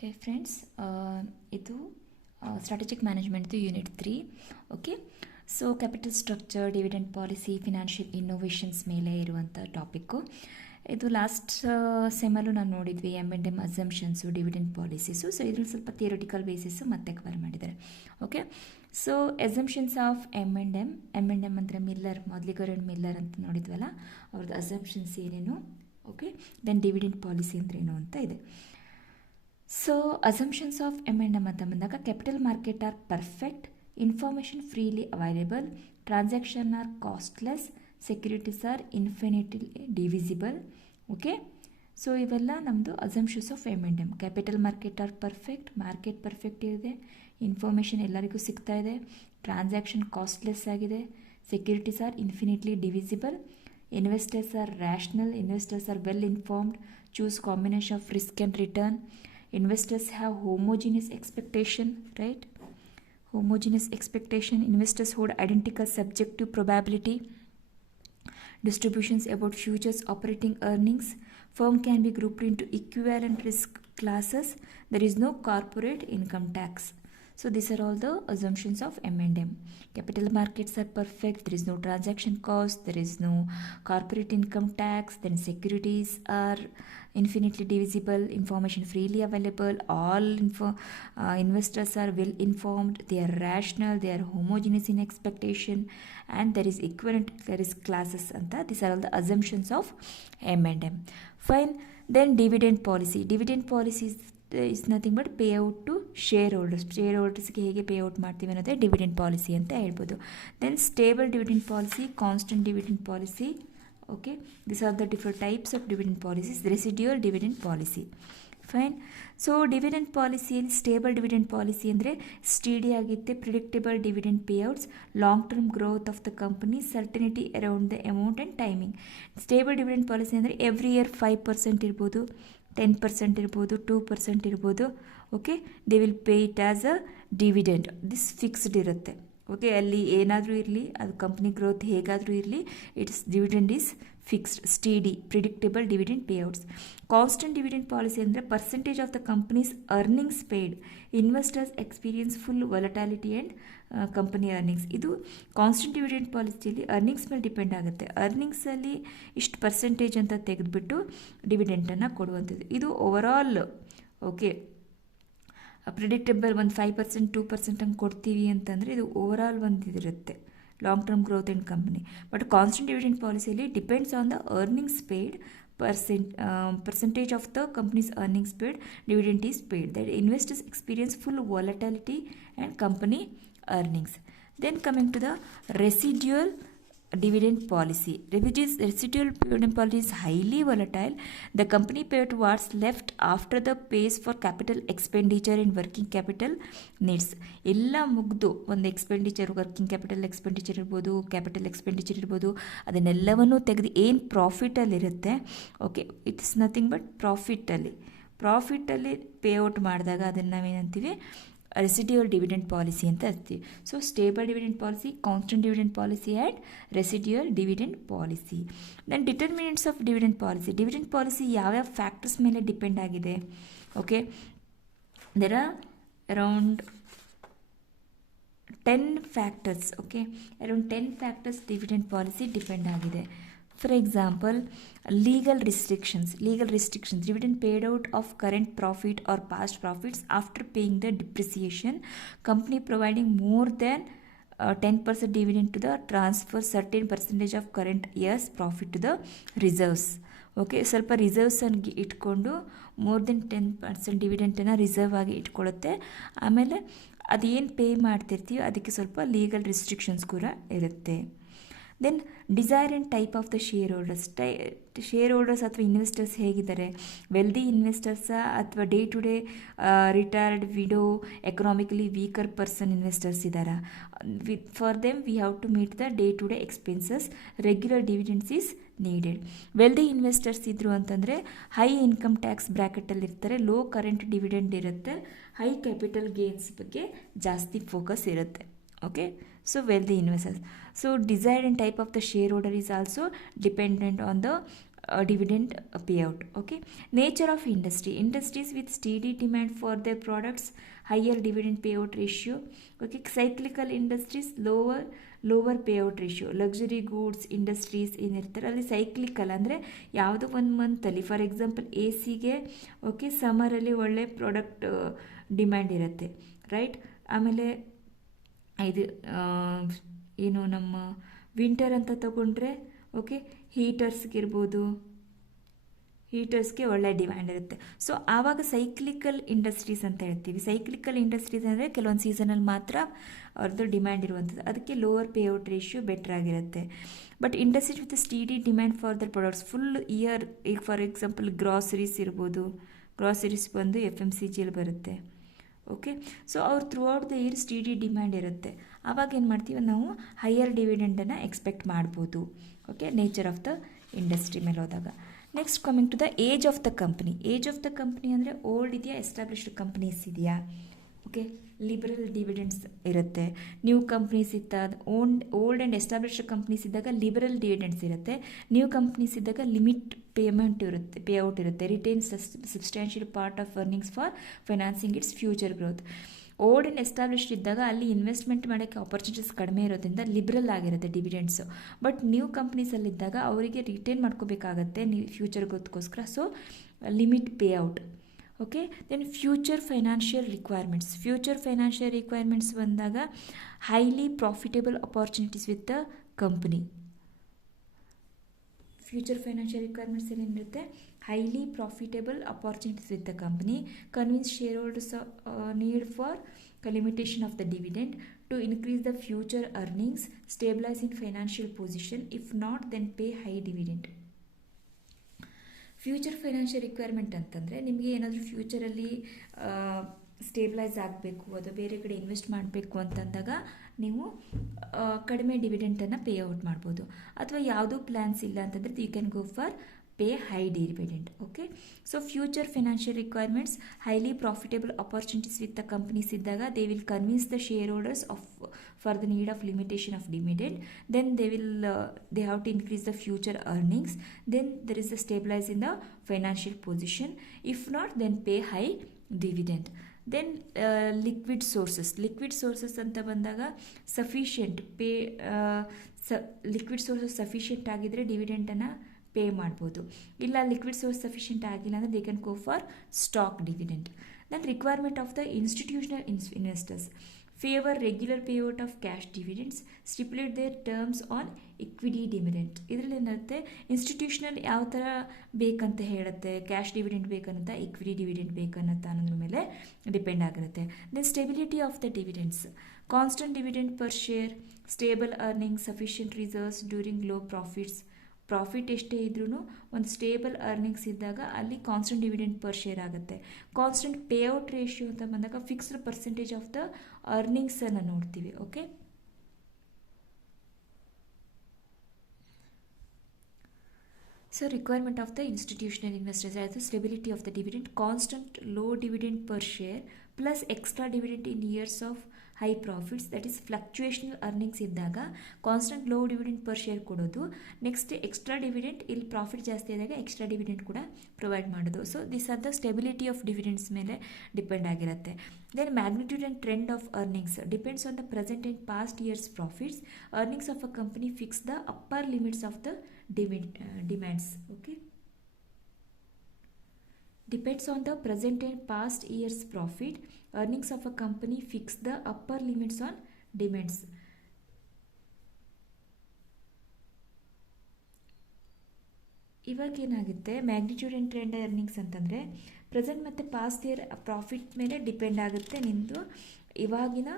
ಹೇ friends, ಇದು strategic ಮ್ಯಾನೇಜ್ಮೆಂಟ್ದು unit 3. Okay, so capital structure, dividend policy, financial innovations ಮೇಲೆ ಇರುವಂಥ ಟಾಪಿಕ್ಕು. ಇದು ಲಾಸ್ಟ್ ಸೆಮಲ್ಲೂ ನಾನು ನೋಡಿದ್ವಿ, M&M ಅಸಂಪ್ಷನ್ಸು, ಡಿವಿಡೆಂಡ್ ಪಾಲಿಸೀಸು. ಸೊ ಇದ್ರಲ್ಲಿ ಸ್ವಲ್ಪ ಥಿಯರಿಟಿಕಲ್ ಬೇಸಿಸ್ಸು ಮತ್ತೆ ಕವರ್ ಮಾಡಿದ್ದಾರೆ. Okay, so assumptions of M&M ಅಂದರೆ ಮಿಲ್ಲರ್, ಮೊದಲಿಗರ್ ಆ್ಯಂಡ್ ಮಿಲ್ಲರ್ ಅಂತ ನೋಡಿದ್ವಲ್ಲ, ಅವ್ರದ್ದು ಅಸಂಪ್ಷನ್ಸ್ ಏನೇನು. ಓಕೆ, ದೆನ್ ಡಿವಿಡೆಂಡ್ ಪಾಲಿಸಿ ಅಂದ್ರೇನು ಅಂತ ಇದೆ. ಸೊ ಅಸಂಪ್ಷನ್ಸ್ ಆಫ್ M&M ಅಂತ ಬಂದಾಗ, capital market are perfect, information freely available, transaction are costless, securities are infinitely divisible. Okay, so ಇವೆಲ್ಲ ನಮ್ಮದು assumptions of M&M. Capital market are perfect, market perfect ಇದೆ, information ಎಲ್ಲರಿಗೂ ಸಿಗ್ತಾ ಇದೆ, ಟ್ರಾನ್ಸಾಕ್ಷನ್ ಕಾಸ್ಟ್ಲೆಸ್ ಆಗಿದೆ, securities are infinitely divisible, investors are rational, investors are well informed, choose combination of risk and return, investors have homogeneous expectation, right? Homogeneous expectation. Investors hold identical subjective probability distributions about futures operating earnings. Firm can be grouped into equivalent risk classes. There is no corporate income tax. So these are all the assumptions of M&M. Capital markets are perfect. There is no transaction cost. There is no corporate income tax. Then securities are infinitely divisible. Information freely available. All investors are well informed. They are rational. They are homogeneous in expectation. And there is equivalent risk classes. These are all the assumptions of M&M. Fine. Then dividend policy. Dividend policy is nothing but pay out to share ಹೋಲ್ಡರ್ಸ್ಗೆ ಹೇಗೆ pay out ಮಾಡ್ತೀವಿ ಅನ್ನೋದೇ dividend policy ಅಂತ ಹೇಳ್ಬೋದು. Then stable dividend policy, constant dividend policy. Okay, this are the different types of dividend policies. Residual dividend policy. Fine. So dividend ಪಾಲಿಸಿಯಲ್ಲಿ stable dividend policy ಅಂದರೆ steady ಆಗುತ್ತೆ, predictable dividend payouts, long term growth of the company, certainty around the amount and timing. Stable dividend policy ಅಂದರೆ every year 5% ಇರ್ಬೋದು, 10% ಇರ್ಬೋದು, 2% ಇರ್ಬೋದು. Okay, they will pay it as a dividend. This fixed ಇರುತ್ತೆ. Okay, ಅಲ್ಲಿ ಏನಾದರೂ ಇರಲಿ, ಅದು company growth ಹೇಗಾದರೂ ಇರಲಿ, it's dividend is fixed, steady, predictable dividend payouts. Constant dividend policy ಅಂದರೆ percentage of the company's earnings paid. Investors experience full volatility and company earnings. ಇದು constant dividend ಪಾಲಿಸಿಯಲ್ಲಿ ಅರ್ನಿಂಗ್ಸ್ ಮೇಲೆ ಡಿಪೆಂಡ್ ಆಗುತ್ತೆ. ಅರ್ನಿಂಗ್ಸಲ್ಲಿ ಇಷ್ಟು ಪರ್ಸೆಂಟೇಜ್ ಅಂತ ತೆಗೆದುಬಿಟ್ಟು ಡಿವಿಡೆಂಟನ್ನು ಕೊಡುವಂಥದ್ದು. ಇದು ಓವರಾಲ್ ಓಕೆ ಪ್ರಿಡಿಕ್ಟೇಬಲ್. ಒಂದು 5%, 2% ಹಂಗೆ ಕೊಡ್ತೀವಿ ಅಂತಂದರೆ ಇದು ಓವರಾಲ್ ಒಂದು ಇದಿರುತ್ತೆ, long term growth and company. But constant dividend ಪಾಲಿಸಿಯಲ್ಲಿ depends on the earnings paid, percentage of the company's earnings paid, dividend is paid. That investors experience full volatility and company earnings. Then coming to the residual dividend policy. Residual dividend policy is highly volatile. The company paid what's left after the pays for capital expenditure and working capital needs. ಎಲ್ಲ ಮುಗ್ದು ಒಂದು expenditure, working capital expenditure ಇರ್ಬೋದು, capital expenditure ಇರ್ಬೋದು, ಅದನ್ನೆಲ್ಲವನ್ನೂ ತೆಗೆದು ಏನು ಪ್ರಾಫಿಟಲ್ಲಿರುತ್ತೆ, okay, it's nothing but ಪ್ರಾಫಿಟಲ್ಲಿ ಪೇ ಔಟ್ ಮಾಡಿದಾಗ ಅದನ್ನು ನಾವೇನಂತೀವಿ, ರೆಸಿಡ್ಯೂಯಲ್ ಡಿವಿಡೆಂಡ್ ಪಾಲಿಸಿ ಅಂತ ಇರ್ತೀವಿ. So stable dividend policy, constant dividend policy and residual dividend policy. Then determinants of dividend policy. Dividend policy ಯಾವ್ಯಾವ ಫ್ಯಾಕ್ಟರ್ಸ್ ಮೇಲೆ ಡಿಪೆಂಡ್ ಆಗಿದೆ. Okay, there are around 10 factors. Okay, around 10 factors dividend policy depend ಆಗಿದೆ. For example, legal restrictions. Dividend paid out of current profit or past profits after paying the depreciation. Company providing more than 10% dividend to the transfer certain percentage of current year's profit to the reserves. Okay, ಸ್ವಲ್ಪ ರಿಸರ್ವ್ಸನ್ನು ಇಟ್ಕೊಂಡು more than 10% ಡಿವಿಡೆಂಟನ್ನು reserve ಆಗಿ ಇಟ್ಕೊಳ್ಳುತ್ತೆ. ಆಮೇಲೆ ಅದೇನು pay ಮಾಡ್ತಿರ್ತೀವಿ ಅದಕ್ಕೆ ಸ್ವಲ್ಪ legal restrictions ಕೂಡ ಇರುತ್ತೆ. Then desire and type of the share holders ಅಥವಾ ಇನ್ವೆಸ್ಟರ್ಸ್ ಹೇಗಿದ್ದಾರೆ, ವೆಲ್ದಿ ಇನ್ವೆಸ್ಟರ್ಸಾ ಅಥವಾ day to day retired, widow, economically weaker person investors ಇದ್ದಾರಾ. For them we have to meet the day to day expenses. Regular dividends is needed. Wealthy investors ಇದ್ದರು ಅಂತಂದರೆ high income tax ಬ್ರ್ಯಾಕೆಟಲ್ಲಿ ಇರ್ತಾರೆ, low current dividend ಇರುತ್ತೆ, high capital gains ಬಗ್ಗೆ ಜಾಸ್ತಿ focus ಇರುತ್ತೆ. Okay, so wealthy investors. So desired and type of the shareholder is also dependent on the dividend payout. Okay, nature of industries with steady demand for their products, higher dividend payout ratio. Okay, cyclical industries, lower payout ratio. Luxury goods industries ಏನಿರ್ತಾರೆ ಅಲ್ಲಿ cyclical ಅಂದರೆ ಯಾವುದೋ ಒಂದು ಮಂತಲ್ಲಿ, for example A ಸಿಗೆ okay ಸಮರಲ್ಲಿ ಒಳ್ಳೆ product demand ಇರುತ್ತೆ, right. ಆಮೇಲೆ ಇದು ಏನು ನಮ್ಮ ವಿಂಟರ್ ಅಂತ ತಗೊಂಡ್ರೆ ಓಕೆ ಹೀಟರ್ಸ್ಗೆ ಒಳ್ಳೆ ಡಿಮ್ಯಾಂಡ್ ಇರುತ್ತೆ. ಸೊ ಆವಾಗ ಸೈಕ್ಲಿಕಲ್ ಇಂಡಸ್ಟ್ರೀಸ್ ಅಂತ ಹೇಳ್ತೀವಿ. ಸೈಕ್ಲಿಕಲ್ ಇಂಡಸ್ಟ್ರೀಸ್ ಅಂದರೆ ಕೆಲವೊಂದು ಸೀಸನಲ್ಲಿ ಮಾತ್ರ ಅವ್ರದ್ದು ಡಿಮ್ಯಾಂಡ್ ಇರುವಂಥದ್ದು, ಅದಕ್ಕೆ ಲೋವರ್ ಪೇಔಟ್ ರೇಷಿಯೋ ಬೆಟರ್ ಆಗಿರುತ್ತೆ. But industries with steady demand for their products full year, ಈಗ ಫಾರ್ ಎಕ್ಸಾಂಪಲ್ ಗ್ರಾಸರೀಸ್ ಇರ್ಬೋದು, ಗ್ರಾಸರೀಸ್ ಬಂದು FMCGಯಲ್ಲಿ ಬರುತ್ತೆ. ಓಕೆ, ಸೊ ಅವ್ರು throughout the year steady demand ಇರುತ್ತೆ. ಆವಾಗ ಏನು ಮಾಡ್ತೀವಿ ನಾವು, ಹೈಯರ್ ಡಿವಿಡೆಂಡನ್ನು ಎಕ್ಸ್ಪೆಕ್ಟ್ ಮಾಡ್ಬೋದು. Okay, nature of the industry ಮೇಲೆ ಹೋದಾಗ. Next coming to the age of the company. Age of the company ಅಂದರೆ ಓಲ್ಡ್ ಇದೆಯಾ, ಎಸ್ಟಾಬ್ಲಿಷ್ಡ್ ಕಂಪ್ನೀಸ್ ಇದೆಯಾ. ಓಕೆ, ಲಿಬರಲ್ ಡಿವಿಡೆಂಡ್ಸ್ ಇರುತ್ತೆ. ನ್ಯೂ ಕಂಪ್ನೀಸ್ ಇದ್ದಾಗ ಓಲ್ಡ್ ಆ್ಯಂಡ್ ಎಸ್ಟಾಬ್ಲಿಷ್ಡ್ ಕಂಪ್ನೀಸ್ ಇದ್ದಾಗ ಲಿಬರಲ್ ಡಿವಿಡೆಂಡ್ಸ್ ಇರುತ್ತೆ. New companies ಇದ್ದಾಗ ಲಿಮಿಟ್ ಪೇಔಟ್ ಇರುತ್ತೆ. Retain substantial part of earnings for financing it's future growth. Old and established ಇದ್ದಾಗ ಅಲ್ಲಿ ಇನ್ವೆಸ್ಟ್ಮೆಂಟ್ ಮಾಡೋಕ್ಕೆ ಆಪರ್ಚುನಿಟೀಸ್ ಕಡಿಮೆ ಇರೋದ್ರಿಂದ ಲಿಬ್ರಲ್ ಆಗಿರುತ್ತೆ ಡಿವಿಡೆಂಡ್ಸು. ಬಟ್ ನ್ಯೂ ಕಂಪ್ನೀಸಲ್ಲಿದ್ದಾಗ ಅವರಿಗೆ ರಿಟೈನ್ ಮಾಡ್ಕೋಬೇಕಾಗತ್ತೆ ಫ್ಯೂಚರ್ ಗ್ರೋತ್ಗೋಸ್ಕರ, so limit payout. Okay, then future financial requirements ಬಂದಾಗ highly profitable opportunities with the company. Future financial requirements ಏನಿರುತ್ತೆ, highly profitable opportunities with the company, convince shareholders need for limitation of the dividend to increase the future earnings, stabilize in financial position, if not then pay high dividend. Future financial requirement ಅಂತಂದರೆ ನಿಮಗೆ ಏನಾದರೂ ಫ್ಯೂಚರಲ್ಲಿ ಸ್ಟೇಬ್ಲೈಸ್ ಆಗಬೇಕು, ಅದು ಬೇರೆ ಕಡೆ invest ಮಾಡಬೇಕು ಅಂತಂದಾಗ ನೀವು ಕಡಿಮೆ ಡಿವಿಡೆಂಟನ್ನು ಪೇಔಟ್ ಮಾಡ್ಬೋದು. ಅಥವಾ ಯಾವುದೂ ಪ್ಲ್ಯಾನ್ಸ್ ಇಲ್ಲ ಅಂತಂದರೆ you can go for pay high dividend. Okay, so future financial requirements, highly profitable opportunities with the companies iddaga they will convince the shareholders of for the need of limitation of dividend, then they have to increase the future earnings, then there is a stabilize in the financial position, if not then pay high dividend. Then liquid sources anta bandaga sufficient pay liquid sources sufficient ಆಗಿದ್ರೆ dividend ಅನ್ನು pay ಮಾಡ್ಬೋದು. ಇಲ್ಲ liquid source sufficient ಆಗಿಲ್ಲ ಅಂದರೆ they can go for stock dividend. Then requirement of the institutional investors favour regular payout of cash dividends, stipulate their terms on equity dividend. ಇದರಲ್ಲಿ ಏನಿರುತ್ತೆ, institutional ಯಾವ ಥರ ಬೇಕಂತ ಹೇಳುತ್ತೆ, ಕ್ಯಾಶ್ ಡಿವಿಡೆಂಟ್ ಬೇಕನ್ನೋಂಥ, ಇಕ್ವಿಟಿ ಡಿವಿಡೆಂಟ್ ಬೇಕನ್ನೋಂಥ ಅನ್ನೋದ್ರ ಮೇಲೆ ಡಿಪೆಂಡ್ ಆಗಿರುತ್ತೆ. Then stability of the dividends, constant dividend per share, stable earning, sufficient reserves during low profit ಎಷ್ಟೇ ಇದ್ರೂ ಒಂದು ಸ್ಟೇಬಲ್ ಅರ್ನಿಂಗ್ಸ್ ಇದ್ದಾಗ ಅಲ್ಲಿ ಕಾನ್ಸ್ಟೆಂಟ್ ಡಿವಿಡೆಂಟ್ ಪರ್ ಶೇರ್ ಆಗುತ್ತೆ. ಕಾನ್ಸ್ಟೆಂಟ್ ಪೇಔಟ್ ರೇಷಿಯೋ ಅಂತ ಬಂದಾಗ ಫಿಕ್ಸ್ಡ್ ಪರ್ಸೆಂಟೇಜ್ ಆಫ್ ದ ಅರ್ನಿಂಗ್ಸನ್ನು ನೋಡ್ತೀವಿ. Okay, so requirement of the institutional investors ಆಯಿತು. Stability of the dividend, constant low dividend per share plus extra dividend in years of high profits, that is fluctuational earnings ಇದ್ದಾಗ constant low dividend per share ಕೊಡೋದು. Next extra dividend, ಇಲ್ಲಿ profit ಜಾಸ್ತಿ ಆದಾಗ extra dividend ಕೂಡ provide ಮಾಡೋದು. So this are the stability of dividends ಮೇಲೆ depend ಆಗಿರುತ್ತೆ. Then magnitude and trend of earnings depends on the present and past years profits. Earnings of a company fix the upper limits of the demands. Okay, depends on the present and past year's profit. Earnings of a company fix the upper limits on demands. ಇವಾಗ ಏನಾಗುತ್ತೆ, magnitude and trend earnings ಅಂತಂದರೆ present ಮತ್ತು past year profit ಮೇಲೆ depend ಆಗುತ್ತೆ ನಿಮ್ಮದು ಇವಾಗಿನ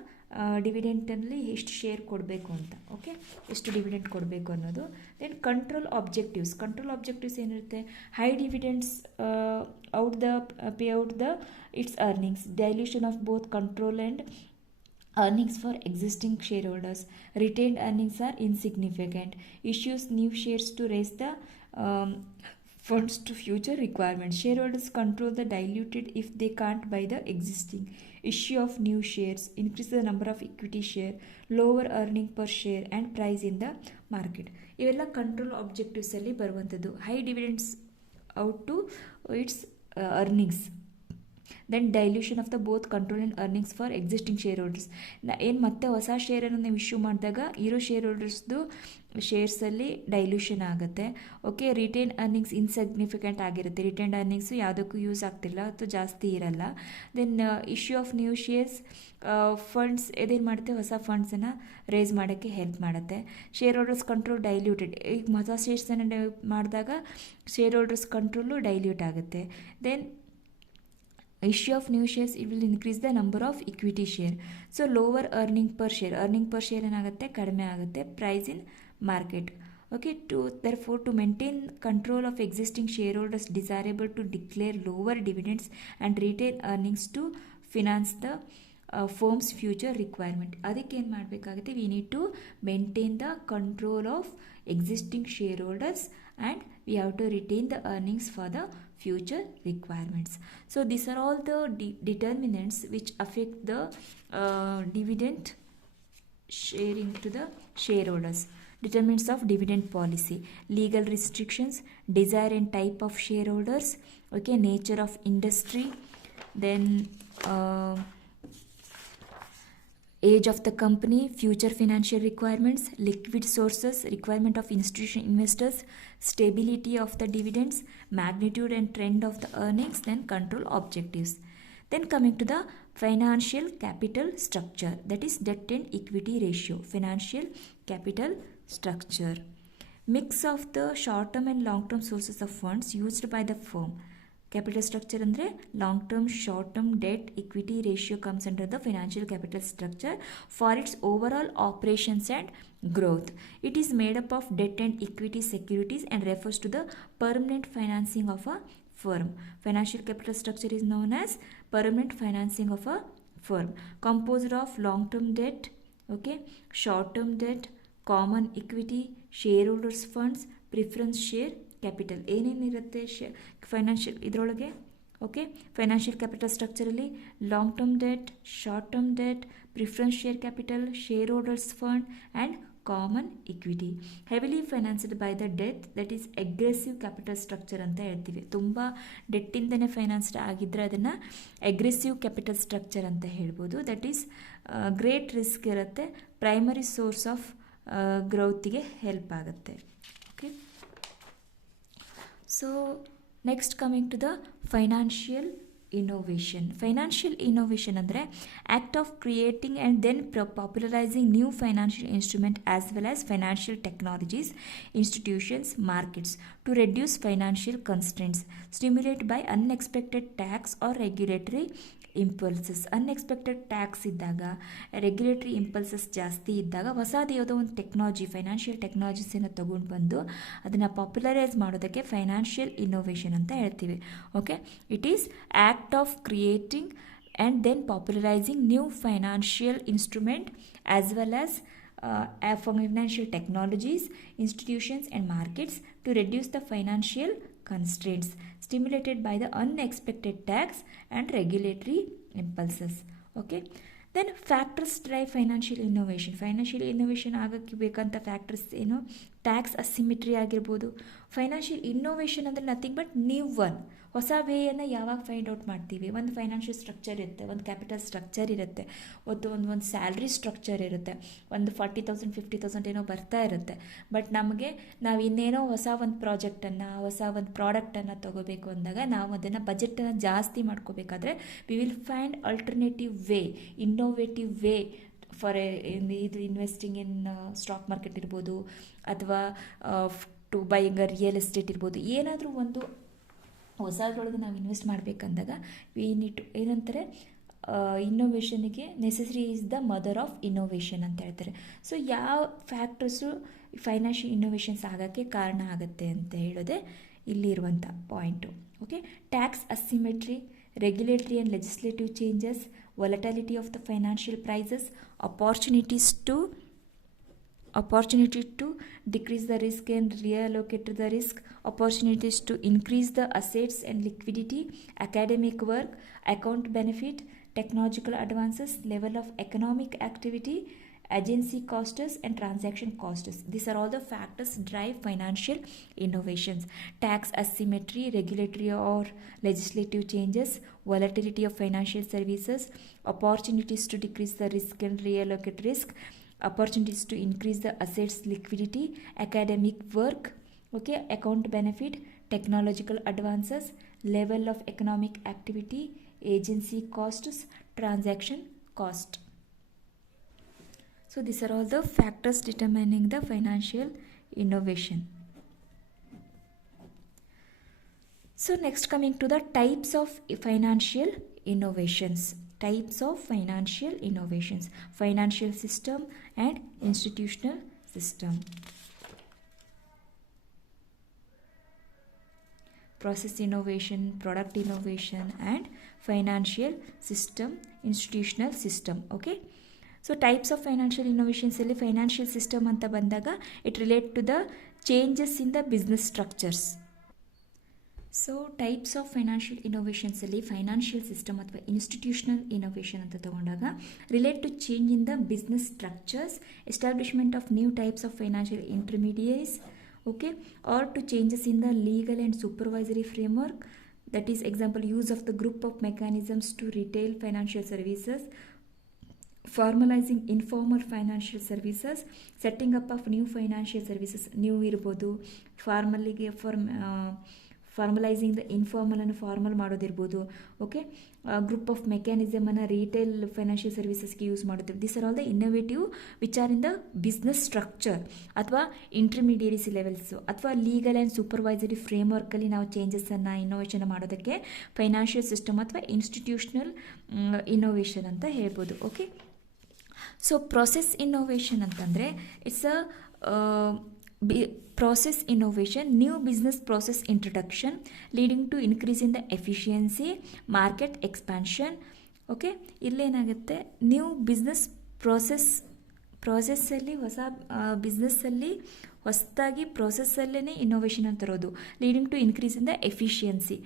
ಡಿವಿಡೆಂಟಲ್ಲಿ ಎಷ್ಟು share ಕೊಡಬೇಕು ಅಂತ. ಓಕೆ, ಎಷ್ಟು ಡಿವಿಡೆಂಟ್ ಕೊಡಬೇಕು ಅನ್ನೋದು. ದೆನ್ ಕಂಟ್ರೋಲ್ ಆಬ್ಜೆಕ್ಟಿವ್ಸ್ ಏನಿರುತ್ತೆ, high dividends payout the it's earnings, dilution of both control and earnings for existing shareholders, retained earnings are insignificant, issues new shares to raise the funds to future requirements, shareholders control the diluted if they can't buy the existing, issue of new shares, increase the number of equity share, lower earning per share and price in the market. ಇವೆಲ್ಲ control objectives ಅಲ್ಲಿ ಬರುವಂಥದ್ದು. High dividends out to its earnings. Then dilution of the both control and earnings for existing shareholders. ಏನು ಮತ್ತೆ ಹೊಸ ಶೇರನ್ನು ನೀವು issue ಮಾಡಿದಾಗ ಇರೋ ಶೇರ್ ಹೋಲ್ಡರ್ಸ್ದು ಶೇರ್ಸಲ್ಲಿ ಡೈಲ್ಯೂಷನ್ ಆಗುತ್ತೆ. ಓಕೆ, ರಿಟೈನ್ ಅರ್ನಿಂಗ್ಸ್ ಇನ್ಸಿಗ್ನಿಫಿಕೆಂಟ್ ಆಗಿರುತ್ತೆ. ರಿಟೈನ್ ಅರ್ನಿಂಗ್ಸು ಯಾವುದಕ್ಕೂ ಯೂಸ್ ಆಗ್ತಿಲ್ಲ ಅಥವಾ ಜಾಸ್ತಿ ಇರಲ್ಲ. Then issue of new shares, funds ಇದೇನು ಮಾಡುತ್ತೆ, ಹೊಸ ಫಂಡ್ಸನ್ನು ರೇಸ್ ಮಾಡೋಕ್ಕೆ ಹೆಲ್ಪ್ ಮಾಡುತ್ತೆ. Shareholders control diluted. ಈಗ ಹೊಸ ಶೇರ್ಸನ್ನು ಮಾಡಿದಾಗ ಶೇರ್ ಹೋಲ್ಡರ್ಸ್ ಕಂಟ್ರೋಲು ಡೈಲ್ಯೂಟ್ ಆಗುತ್ತೆ. Then issue of new shares, it will increase the number of equity share. So lower earning per share ಏನಾಗುತ್ತೆ, ಕಡಿಮೆ ಆಗುತ್ತೆ. Price in market. Okay, therefore to maintain control of existing shareholders, desirable to declare lower dividends and retain earnings to finance the firm's future requirement. ಅದಕ್ಕೆ ಏನು ಮಾಡಬೇಕಾಗುತ್ತೆ, we need to maintain the control of existing shareholders and we have to retain the earnings for the future requirements. So these are all the determinants which affect the dividend sharing to the shareholders. Determinants of dividend policy: legal restrictions, desire and type of shareholders, okay, nature of industry, then age of the company, future financial requirements, liquid sources, requirement of institutional investors, stability of the dividends, magnitude and trend of the earnings, then control objectives. Then coming to the financial capital structure, that is debt and equity ratio. Financial capital structure: mix of the short term and long term sources of funds used by the firm. Capital structure ಅಂದರೆ long term, short term, debt equity ratio comes under the financial capital structure for it's over all operations and growth. It is made up of debt and equity securities and refers to the permanent financing of a firm. Financial capital structure is known as permanent financing of a firm. Composed of long-term debt, okay, short-term debt, common equity, shareholders funds, preference share capital. ಏನೇನಿರುತ್ತೆ financial ಇದರೊಳಗೆ? ಓಕೆ, financial capital ಸ್ಟ್ರಕ್ಚರಲ್ಲಿ long term debt, short term debt, preference share capital, share holders fund and common equity. Heavily financed by the debt, that is aggressive capital structure ಅಂತ ಹೇಳ್ತೀವಿ. ತುಂಬ ಡೆಟ್ಟಿಂದನೇ ಫೈನಾನ್ಸ್ಡ್ ಆಗಿದ್ದರೆ ಅದನ್ನು aggressive capital structure ಅಂತ ಹೇಳ್ಬೋದು. ದಟ್ ಈಸ್ ಗ್ರೇಟ್ ರಿಸ್ಕ್ ಇರುತ್ತೆ, primary source of ಗ್ರೋತಿಗೆ help ಆಗುತ್ತೆ. Okay, so next coming to the financial innovation. Financial innovation ಅಂದರೆ act of creating and then popularizing new financial instrument as well as financial technologies, institutions, markets to reduce financial constraints, stimulated by unexpected tax or regulatory impulses. Unexpected tax ಇದ್ದಾಗ, regulatory impulses ಜಾಸ್ತಿ ಇದ್ದಾಗ ಹೊಸದು ಯಾವುದೋ ಒಂದು technology, financial ಟೆಕ್ನಾಲಜೀಸನ್ನು ತೊಗೊಂಡು ಬಂದು ಅದನ್ನು popularise ಮಾಡೋದಕ್ಕೆ ಫೈನಾನ್ಷಿಯಲ್ ಇನೋವೇಷನ್ ಅಂತ ಹೇಳ್ತೀವಿ. Okay, it is act of creating and then popularising new financial instrument as well as financial technologies, institutions and markets to reduce the financial constraints stimulated by the unexpected tax and regulatory impulses. Okay, then factors drive financial innovation. Financial innovation ಆಗಕ್ಕೆ ಬೇಕಂತ factors ಏನು? Tax asymmetry ಆಗಿರ್ಬೋದು. Financial innovation ಅಂದರೆ nothing but new one, ಹೊಸ ವೇಯನ್ನು ಯಾವಾಗ find out ಮಾಡ್ತೀವಿ? ಒಂದು financial structure ಇರುತ್ತೆ, ಒಂದು ಕ್ಯಾಪಿಟಲ್ ಸ್ಟ್ರಕ್ಚರ್ ಇರುತ್ತೆ, ಒಂದು ಸ್ಯಾಲ್ರಿ ಸ್ಟ್ರಕ್ಚರ್ ಇರುತ್ತೆ, ಒಂದು 40,000 50,000 ಏನೋ ಬರ್ತಾ ಇರುತ್ತೆ. ಬಟ್ ನಮಗೆ ನಾವು ಇನ್ನೇನೋ ಹೊಸ ಒಂದು ಪ್ರಾಜೆಕ್ಟನ್ನು, ಹೊಸ ಒಂದು ಪ್ರಾಡಕ್ಟನ್ನು ತೊಗೋಬೇಕು ಅಂದಾಗ ನಾವು ಅದನ್ನು ಬಜೆಟನ್ನು ಜಾಸ್ತಿ ಮಾಡ್ಕೋಬೇಕಾದ್ರೆ we will find alternative way, innovative way for ಇದು ಇನ್ವೆಸ್ಟಿಂಗ್ ಇನ್ ಸ್ಟಾಕ್ ಮಾರ್ಕೆಟ್ ಇರ್ಬೋದು, ಅಥವಾ ಟು ಬೈಯಿಂಗ್ ರಿಯಲ್ ಎಸ್ಟೇಟ್ ಇರ್ಬೋದು. ಏನಾದರೂ ಒಂದು ಹೊಸದ್ರೊಳಗೆ ನಾವು ಇನ್ವೆಸ್ಟ್ ಮಾಡಬೇಕಂದಾಗ ವಿ ನೀಡ್ ಟು ಏನಂತಾರೆ, ಇನ್ನೋವೇಷನಿಗೆ necessary is the mother of innovation ಅಂತ ಹೇಳ್ತಾರೆ. ಸೊ ಯಾವ ಫ್ಯಾಕ್ಟರ್ಸು ಫೈನಾನ್ಷಿಯಲ್ ಇನ್ನೋವೇಷನ್ಸ್ ಆಗೋಕ್ಕೆ ಕಾರಣ ಆಗುತ್ತೆ ಅಂತ ಹೇಳೋದೇ ಇಲ್ಲಿರುವಂಥ point. Okay, tax asymmetry, regulatory and legislative changes, volatility of the financial prices, opportunity to decrease the risk and reallocate the risk, opportunities to increase the assets and liquidity, academic work, account benefit, technological advances, level of economic activity, agency costs and transaction costs. These are all the factors drive financial innovations. Tax asymmetry, regulatory or legislative changes, volatility of financial services, opportunities to decrease the risk and reallocate risk, opportunities to increase the assets liquidity, academic work, okay, account benefit, technological advances, level of economic activity, agency costs, transaction cost. So these are all the factors determining the financial innovation. So next, coming to the types of financial innovations. Types of financial innovations: financial system and institutional system. Process innovation, product innovation and financial system, institutional system. Okay, so types of financial innovations ಅಲ್ಲಿ financial system ಅಂತ ಬಂದಾಗ it relate to the changes in the business structures. So types of financial ಇನೋವೇಷನ್ಸಲ್ಲಿ financial system ಅಥವಾ institutional innovation ಅಂತ ತಗೊಂಡಾಗ relate to change in the business structures, establishment of new types of financial intermediaries, okay, or to changes in the legal and supervisory framework, that is example use of the group of mechanisms to retail financial services, formalizing informal financial services, setting up of new financial services, new ಇರ್ಬೋದು, formalising the informal ಅನ್ನು formal ಮಾಡೋದಿರ್ಬೋದು, okay, group of ಮೆಕ್ಯಾನಿಸಮನ್ನು retail financial ಸರ್ವಿಸಸ್ಗೆ use ಮಾಡೋದು. This are all the innovative which are in the business structure ಅಥವಾ intermediaries levels ಅಥವಾ legal and supervisory ಫ್ರೇಮ್ವರ್ಕಲ್ಲಿ ನಾವು ಚೇಂಜಸನ್ನು ಇನ್ನೋವೇಷನ್ ಮಾಡೋದಕ್ಕೆ ಫೈನಾನ್ಷಿಯಲ್ ಸಿಸ್ಟಮ್ ಅಥವಾ ಇನ್ಸ್ಟಿಟ್ಯೂಷನಲ್ ಇನ್ನೋವೇಷನ್ ಅಂತ ಹೇಳ್ಬೋದು. ಓಕೆ, ಸೊ ಪ್ರೊಸೆಸ್ ಇನ್ನೋವೇಷನ್ ಅಂತಂದರೆ it's process innovation, new business process introduction leading to increase in the efficiency, market expansion. Okay, ಇಲ್ಲೇನಾಗುತ್ತೆ, ನ್ಯೂ ಬಿಸ್ನೆಸ್ ಪ್ರಾಸೆಸ್ಸಲ್ಲಿ ಹೊಸ ಬಿಸ್ನೆಸ್ಸಲ್ಲಿ ಹೊಸದಾಗಿ ಪ್ರಾಸೆಸ್ಸಲ್ಲೇ ಇನ್ನೋವೇಷನ್ ಅಂತ ತರೋದು, leading to increase in the efficiency,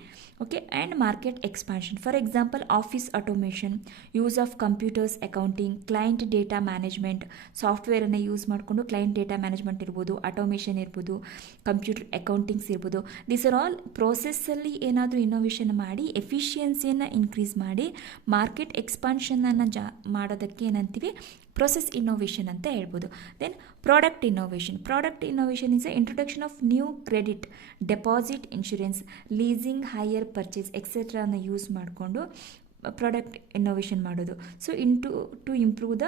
okay, and market expansion. For example office automation, use of computers, accounting, client data management, ಸಾಫ್ಟ್ವೇರನ್ನು use ಮಾಡಿಕೊಂಡು ಕ್ಲೈಂಟ್ ಡೇಟಾ ಮ್ಯಾನೇಜ್ಮೆಂಟ್ ಇರ್ಬೋದು, ಆಟೋಮೇಷನ್ ಇರ್ಬೋದು, ಕಂಪ್ಯೂಟರ್ ಅಕೌಂಟಿಂಗ್ಸ್ ಇರ್ಬೋದು. ದೀಸ್ ಆರ್ ಆಲ್ ಪ್ರೋಸೆಸ್ಸಲ್ಲಿ ಏನಾದರೂ innovation ಮಾಡಿ ಎಫಿಷಿಯನ್ಸಿಯನ್ನು increase ಮಾಡಿ market ಎಕ್ಸ್ಪಾನ್ಷನನ್ನು ಮಾಡೋದಕ್ಕೆ ಏನಂತೀವಿ, ಪ್ರೊಸೆಸ್ ಇನ್ನೋವೇಷನ್ ಅಂತ ಹೇಳ್ಬೋದು. Then product innovation is a introduction of new credit, deposit, insurance, leasing, hire purchase ಎಕ್ಸೆಟ್ರಾನ ಯೂಸ್ ಮಾಡಿಕೊಂಡು ಪ್ರಾಡಕ್ಟ್ ಇನ್ನೋವೇಷನ್ ಮಾಡೋದು. So to improve the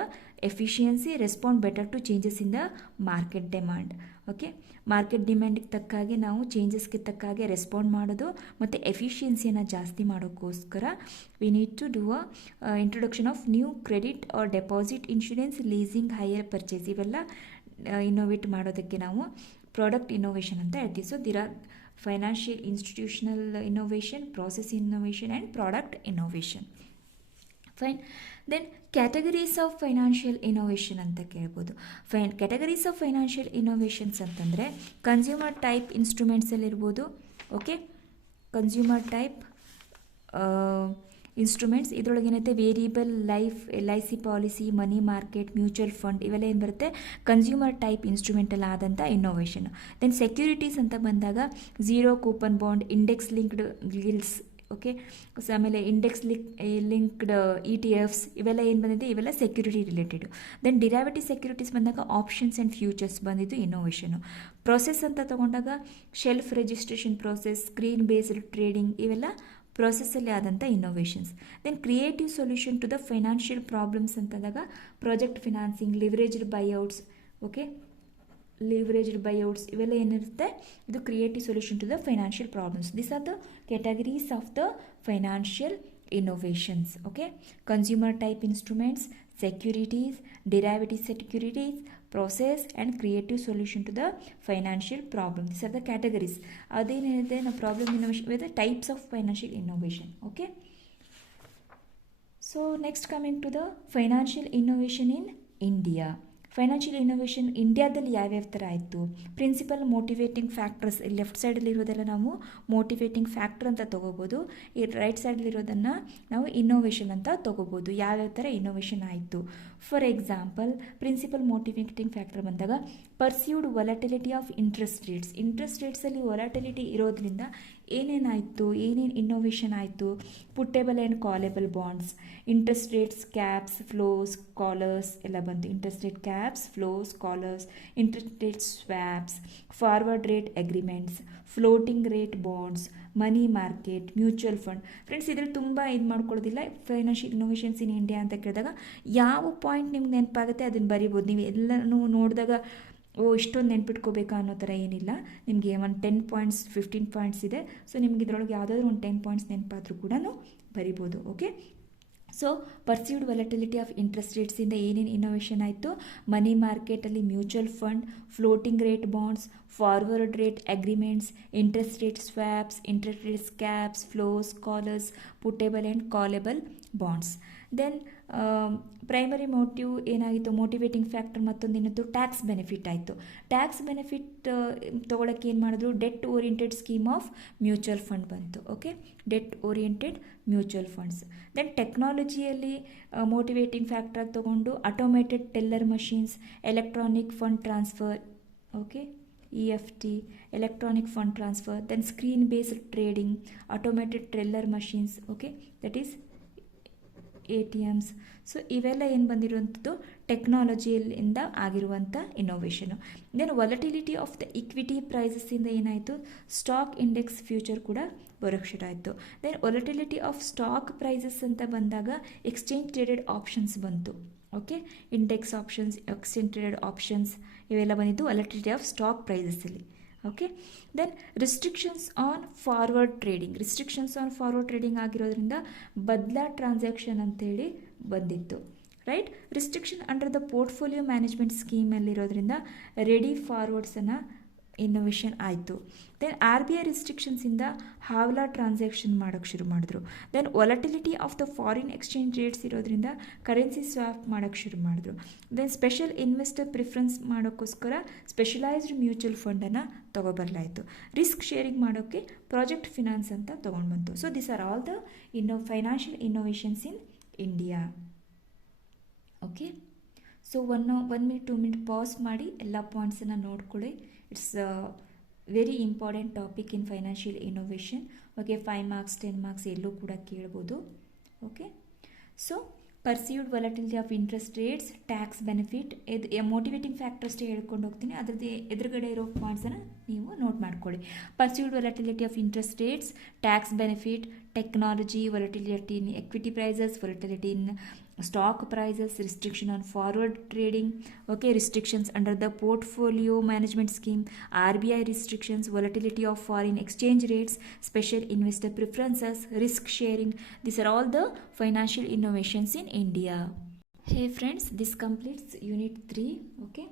efficiency, respond better to changes in the market demand. Okay, market ಡಿಮ್ಯಾಂಡಿಗೆ ತಕ್ಕಾಗೆ ನಾವು ಚೇಂಜಸ್ಗೆ ತಕ್ಕಾಗೆ respond ಮಾಡೋದು ಮತ್ತು ಎಫಿಷಿಯನ್ಸಿಯನ್ನು ಜಾಸ್ತಿ ಮಾಡೋಕ್ಕೋಸ್ಕರ we need to do introduction of new credit or deposit, insurance, leasing, hire purchase ಇವೆಲ್ಲ ಇನ್ನೋವೇಟ್ ಮಾಡೋದಕ್ಕೆ ನಾವು ಪ್ರಾಡಕ್ಟ್ ಇನ್ನೋವೇಷನ್ ಅಂತ ಹೇಳ್ತೀವಿ. So there are financial institutional innovation, process innovation and product innovation. Fine. Then categories of financial innovation ಅಂತ ಕೇಳ್ಬೋದು. Categories of financial innovations ಅಂತಂದರೆ consumer type ಇನ್ಸ್ಟ್ರೂಮೆಂಟ್ಸಲ್ಲಿರ್ಬೋದು. Okay, consumer type instruments, ಇದರೊಳಗೆ ಏನೈತೆ variable life, LIC policy, money market, mutual fund ಇವೆಲ್ಲ ಏನು ಬರುತ್ತೆ consumer type ಇನ್ಸ್ಟ್ರೂಮೆಂಟಲ್ಲಿ ಆದಂಥ ಇನ್ನೋವೇಷನ್. ದೆನ್ ಸೆಕ್ಯೂರಿಟೀಸ್ ಅಂತ ಬಂದಾಗ zero coupon bond, index linked gilts, okay, ಆಮೇಲೆ ಇಂಡೆಕ್ಸ್ ಲಿಂಕ್ಡ್ ETFs ಇವೆಲ್ಲ ಏನು ಬಂದಿದೆ, ಇವೆಲ್ಲ security related. Then derivative securities ಬಂದಾಗ ಆಪ್ಷನ್ಸ್ ಆ್ಯಂಡ್ ಫ್ಯೂಚರ್ಸ್ ಬಂದಿದ್ದು ಇನ್ನೋವೇಷನು. ಪ್ರೊಸೆಸ್ ಅಂತ ತಗೊಂಡಾಗ shelf registration process, screen based trading ಇವೆಲ್ಲ ಪ್ರೊಸೆಸ್ಸಲ್ಲಿ ಆದಂಥ innovations. Then creative solution to the financial problems ಅಂತಂದಾಗ project financing, leveraged buyouts, okay, leveraged buyouts ಇವೆಲ್ಲ ಏನಿರುತ್ತೆ, ಇದು creative solution to the financial problems. This are the categories of the financial innovations. Okay, consumer type instruments, securities, derivative securities, process and creative solution to the financial problem. These are the categories. Adénide na problem innovation with the types of financial innovation. Okay, so next coming to the financial innovation in India. Financial innovation ಇಂಡಿಯಾದಲ್ಲಿ ಯಾವ್ಯಾವ ಥರ ಆಯಿತು, principal motivating factors, left ಸೈಡಲ್ಲಿರೋದೆಲ್ಲ ನಾವು motivating factor ಅಂತ ತೊಗೋಬೋದು, ಈ right ಸೈಡಲ್ಲಿರೋದನ್ನು ನಾವು innovation ಅಂತ ತೊಗೋಬೋದು. ಯಾವ್ಯಾವ ಥರ ಇನ್ನೋವೇಷನ್ ಆಯಿತು. For example principal motivating factor ಬಂದಾಗ ಪರ್ಸ್ಯೂಡ್ ವೊಲಟಿಲಿಟಿ ಆಫ್ ಇಂಟ್ರೆಸ್ಟ್ ರೇಟ್ಸಲ್ಲಿ ವೊಲಟಿಲಿಟಿ ಇರೋದ್ರಿಂದ ಏನೇನಾಯಿತು, ಏನೇನು ಇನ್ನೋವೇಷನ್ ಆಯಿತು. Puttable and callable bonds, interest rates, caps, floors, collars ಎಲ್ಲ ಬಂತು. Interest rate caps, floors, collars, interest rate swaps, forward rate agreements, floating rate bonds, money market, mutual fund. Friends ಇದ್ರಲ್ಲಿ ತುಂಬ ಇದು ಮಾಡ್ಕೊಳ್ಳೋದಿಲ್ಲ. ಫೈನಾನ್ಷಿಯಲ್ ಇನ್ನೋವೇಷನ್ಸ್ ಇನ್ ಇಂಡಿಯಾ ಅಂತ ಕೇಳಿದಾಗ ಯಾವ point ನಿಮ್ಗೆ ನೆನಪಾಗುತ್ತೆ ಅದನ್ನು ಬರಿಬೋದು. ನೀವು ಎಲ್ಲನೂ ನೋಡಿದಾಗ ಇಷ್ಟೊಂದು ನೆನ್ಪಿಟ್ಕೋಬೇಕಾ ಅನ್ನೋ ಥರ ಏನಿಲ್ಲ. ನಿಮಗೆ ಒಂದು 10 ಪಾಯಿಂಟ್ಸ್ 15 ಪಾಯಿಂಟ್ಸ್ ಇದೆ. ಸೊ ನಿಮ್ಗೆ ಇದರೊಳಗೆ ಯಾವುದಾದ್ರೂ ಒಂದು 10 ಪಾಯಿಂಟ್ಸ್ ನೆನಪಾದರೂ ಕೂಡ ಬರಿಬೋದು. Okay, so perceived volatility of interest ರೇಟ್ಸಿಂದ ಏನೇನು ಇನ್ನೋವೇಷನ್ ಆಯಿತು. ಮನಿ ಮಾರ್ಕೆಟಲ್ಲಿ mutual fund, floating rate bonds, forward rate agreements, interest rate swaps, interest rates caps, floors, collars, puttable and callable bonds. Then primary motive ಏನಾಗಿತ್ತು, motivating factor ಮತ್ತೊಂದೇನಿತ್ತು, tax benefit ಆಯಿತು. Tax benefit ತೊಗೊಳಕ್ಕೆ ಏನು ಮಾಡಿದ್ರು, debt oriented scheme of mutual fund ಬಂತು. Okay, debt oriented mutual funds. Then ಟೆಕ್ನಾಲಜಿಯಲ್ಲಿ motivating factor ತೊಗೊಂಡು automated teller machines, electronic fund transfer, okay EFT, electronic fund transfer, then screen based trading, automated teller machines, okay, that is ATMs. So ಇವೆಲ್ಲ ಏನು ಬಂದಿರುವಂಥದ್ದು ಟೆಕ್ನಾಲಜಿಯಿಂದ ಆಗಿರುವಂಥ innovation. Then volatility of the equity ಪ್ರೈಸಸ್ಸಿಂದ ಏನಾಯಿತು, stock index future ಕೂಡ ಬರೋಕ್ಕೆ ಶುರು ಆಯಿತು. Then volatility of stock prices ಅಂತ ಬಂದಾಗ ಎಕ್ಸ್ಚೇಂಜ್ ಟ್ರೇಡೆಡ್ ಆಪ್ಷನ್ಸ್ ಬಂತು. Okay, index options, exchange traded options ಇವೆಲ್ಲ ಬಂದಿದ್ದು ವೊಲಟಿಲಿಟಿ ಆಫ್ ಸ್ಟಾಕ್ ಪ್ರೈಸಸ್ಸಲ್ಲಿ. Okay, then restrictions on forward trading ಆಗಿರೋದ್ರಿಂದ ಬದಲಾ ಟ್ರಾನ್ಸಾಕ್ಷನ್ ಅಂತೇಳಿ ಬಂದಿತ್ತು. Right, restriction under the portfolio management ಸ್ಕೀಮಲ್ಲಿರೋದ್ರಿಂದ ರೆಡಿ ಫಾರ್ವರ್ಡ್ಸನ್ನು ಇನ್ನೋವೇಷನ್ ಆಯಿತು. ದೆನ್ RBI ರಿಸ್ಟ್ರಿಕ್ಷನ್ಸಿಂದ ಹಾವ್ಲಾ ಟ್ರಾನ್ಸಾಕ್ಷನ್ ಮಾಡೋಕ್ಕೆ ಶುರು ಮಾಡಿದ್ರು. Then volatility of the foreign exchange rates ಇರೋದ್ರಿಂದ ಕರೆನ್ಸಿ ಸ್ವಾಪ್ ಮಾಡೋಕ್ಕೆ ಶುರು ಮಾಡಿದ್ರು. ದೆನ್ ಸ್ಪೆಷಲ್ ಇನ್ವೆಸ್ಟರ್ ಪ್ರಿಫರೆನ್ಸ್ ಮಾಡೋಕ್ಕೋಸ್ಕರ ಸ್ಪೆಷಲೈಸ್ಡ್ ಮ್ಯೂಚುವಲ್ ಫಂಡನ್ನು ತೊಗೊಬರಲಾಯಿತು. ರಿಸ್ಕ್ ಶೇರಿಂಗ್ ಮಾಡೋಕ್ಕೆ ಪ್ರಾಜೆಕ್ಟ್ ಫಿನಾನ್ಸ್ ಅಂತ ತೊಗೊಂಡು ಬಂತು. So this are all the financial innovations in India. Okay, so 1 minute 2 minute pass ಮಾಡಿ ಎಲ್ಲ ಪಾಯಿಂಟ್ಸನ್ನು ನೋಡ್ಕೊಳ್ಳಿ. It's very important topic in financial innovation. Okay, 5 marks 10 marks ಎಲ್ಲೂ ಕೂಡ ಕೇಳ್ಬೋದು. Okay, so perceived volatility of interest rates, tax benefit, motivating factors ಹೇಳ್ಕೊಂಡು ಹೋಗ್ತೀನಿ. ಅದರದ್ದು ಎದುರುಗಡೆ ಇರೋ ಪಾಯಿಂಟ್ಸನ್ನು ನೀವು ನೋಟ್ ಮಾಡ್ಕೊಳ್ಳಿ. Perceived volatility of interest rates, tax benefit, technology, volatility in equity prices, volatility in stock prices, restriction on forward trading, okay, restrictions under the portfolio management scheme, RBI restrictions, volatility of foreign exchange rates, special investor preferences, risk sharing. These are all the financial innovations in India. Hey friends, this completes Unit 3. Okay,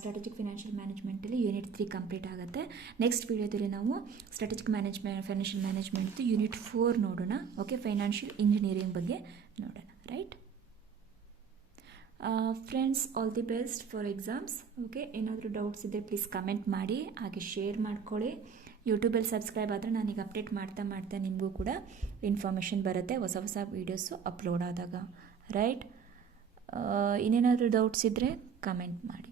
strategic financial ಮ್ಯಾನೇಜ್ಮೆಂಟಲ್ಲಿ Unit 3 complete ಆಗುತ್ತೆ. Next ವಿಡಿಯೋದಲ್ಲಿ ನಾವು strategic financial management Unit 4 ನೋಡೋಣ. Okay, financial engineering ಬಗ್ಗೆ ನೋಡೋಣ. Right friends, all the best for exams. Okay, ಏನಾದರೂ doubts ಇದ್ದರೆ please comment ಮಾಡಿ, ಹಾಗೆ ಶೇರ್ ಮಾಡ್ಕೊಳ್ಳಿ. ಯೂಟ್ಯೂಬಲ್ಲಿ ಸಬ್ಸ್ಕ್ರೈಬ್ ಆದರೆ ನಾನೀಗ ಅಪ್ಡೇಟ್ ಮಾಡ್ತಾ ನಿಮಗೂ ಕೂಡ ಇನ್ಫಾರ್ಮೇಷನ್ ಬರುತ್ತೆ ಹೊಸ ವೀಡಿಯೋಸು ಅಪ್ಲೋಡ್ ಆದಾಗ. ರೈಟ್, ಇನ್ನೇನಾದರೂ ಡೌಟ್ಸ್ ಇದ್ದರೆ ಕಮೆಂಟ್ ಮಾಡಿ.